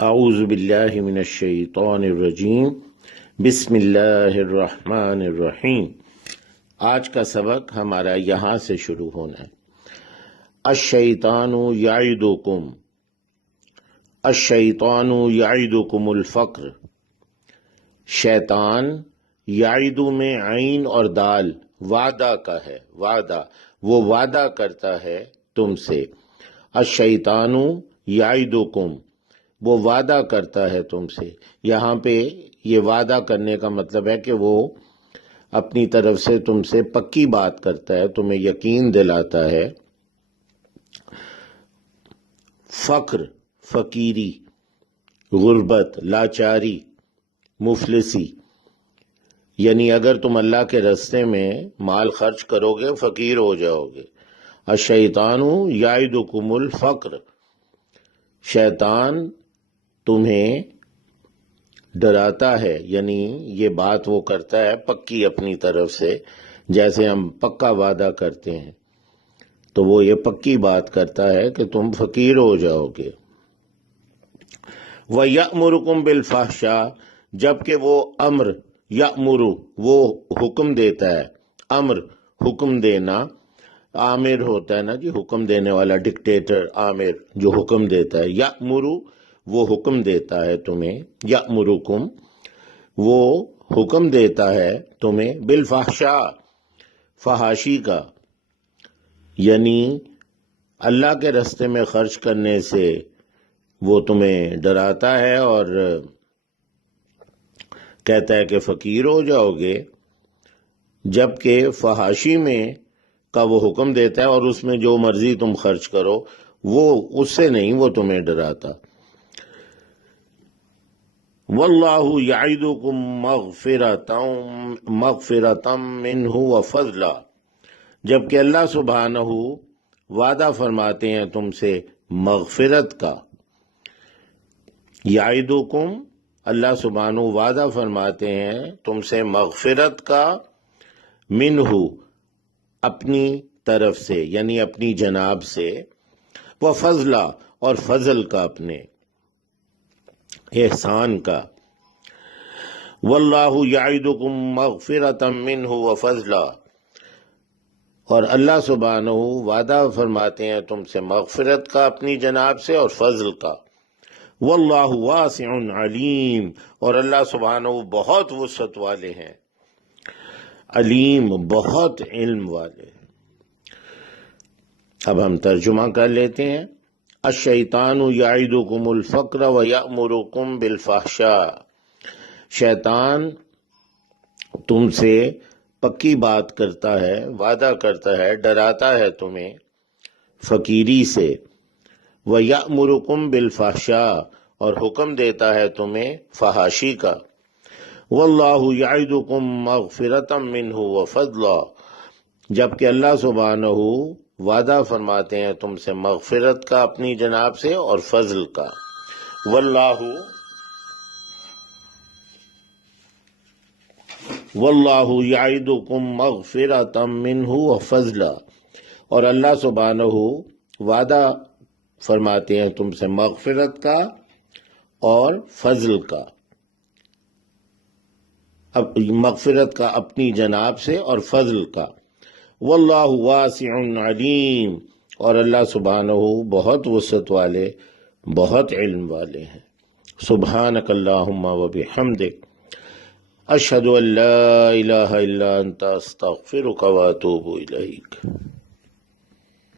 اعوذ باللہ من الشیطان الرجیم، بسم اللہ الرحمن الرحیم۔ آج کا سبق ہمارا یہاں سے شروع ہونا ہے۔ الشیطان یعدکم، الشیطان یعدکم الفقر۔ شیطان یعد میں عین اور دال وعدہ کا ہے، وعدہ، وہ وعدہ کرتا ہے تم سے۔ الشیطان یعدکم، وہ وعدہ کرتا ہے تم سے۔ یہاں پہ یہ وعدہ کرنے کا مطلب ہے کہ وہ اپنی طرف سے تم سے پکی بات کرتا ہے، تمہیں یقین دلاتا ہے۔ فقر، فقیری، غربت، لاچاری، مفلسی، یعنی اگر تم اللہ کے راستے میں مال خرچ کرو گے فقیر ہو جاؤ گے۔ الشیطان یعدکم الفقر، شیطان تمہیں ڈراتا ہے، یعنی یہ بات وہ کرتا ہے پکی اپنی طرف سے، جیسے ہم پکا وعدہ کرتے ہیں، تو وہ یہ پکی بات کرتا ہے کہ تم فقیر ہو جاؤ گے۔ وَيَأْمُرُكُمْ بِالْفَحْشَاءِ، جبکہ وہ امر، یأمر، وہ حکم دیتا ہے، امر حکم دینا، آمر ہوتا ہے نا جی، حکم دینے والا، ڈکٹیٹر، آمر جو حکم دیتا ہے۔ یأمر، وہ حکم دیتا ہے تمہیں، یأمرکم، وہ حکم دیتا ہے تمہیں، بالفحشاء، فحاشی کا، یعنی اللہ کے راستے میں خرچ کرنے سے وہ تمہیں ڈراتا ہے اور کہتا ہے کہ فقیر ہو جاؤ گے، جبکہ فحاشی میں کا وہ حکم دیتا ہے اور اس میں جو مرضی تم خرچ کرو، وہ اس سے نہیں، وہ تمہیں ڈراتا۔ واللہ یعدکم مغفرۃ منہ وفضلا، جبکہ اللہ سبحانہ وعدہ فرماتے ہیں تم سے مغفرت کا۔ یعدکم، اللہ سبحانہ وعدہ فرماتے ہیں تم سے مغفرت کا، منہ، اپنی طرف سے، یعنی اپنی جناب سے، وفضلا، اور فضل کا، اپنے احسان کا۔ واللہ یعدکم مغفرۃ منہ وفضلا، اور اللہ سبحانہ وعدہ فرماتے ہیں تم سے مغفرت کا اپنی جناب سے اور فضل کا۔ واللہ واسع علیم، اور اللہ سبحانہ بہت وسعت والے ہیں، علیم، بہت علم والے ہیں۔ اب ہم ترجمہ کر لیتے ہیں۔ الشیطان یعدکم الفقر ویأمرکم بالفحشاء، شیطان تم سے پکی بات کرتا ہے، وعدہ کرتا ہے، ڈراتا ہے تمہیں فقیری سے۔ ویأمرکم بالفحشاء، اور حکم دیتا ہے تمہیں فحاشی کا۔ واللہ یعدکم مغفرۃ منہ وفضلا، جبکہ اللہ سبحانہ وعدہ فرماتے ہیں تم سے مغفرت کا اپنی جناب سے اور فضل کا۔ واللہ یعدکم مغفرۃ منہ وفضلا، اور اللہ سبحانہ وعدہ فرماتے ہیں تم سے مغفرت کا اور فضل کا، مغفرت کا اپنی جناب سے اور فضل کا۔ واللہ واسع علیم، اور اللہ سبحانہ بہت وسعت والے، بہت علم والے ہیں۔ سبحانک اللہم وبحمدک، اشہد ان لا الہ الا انت، استغفرک واتوب الیک۔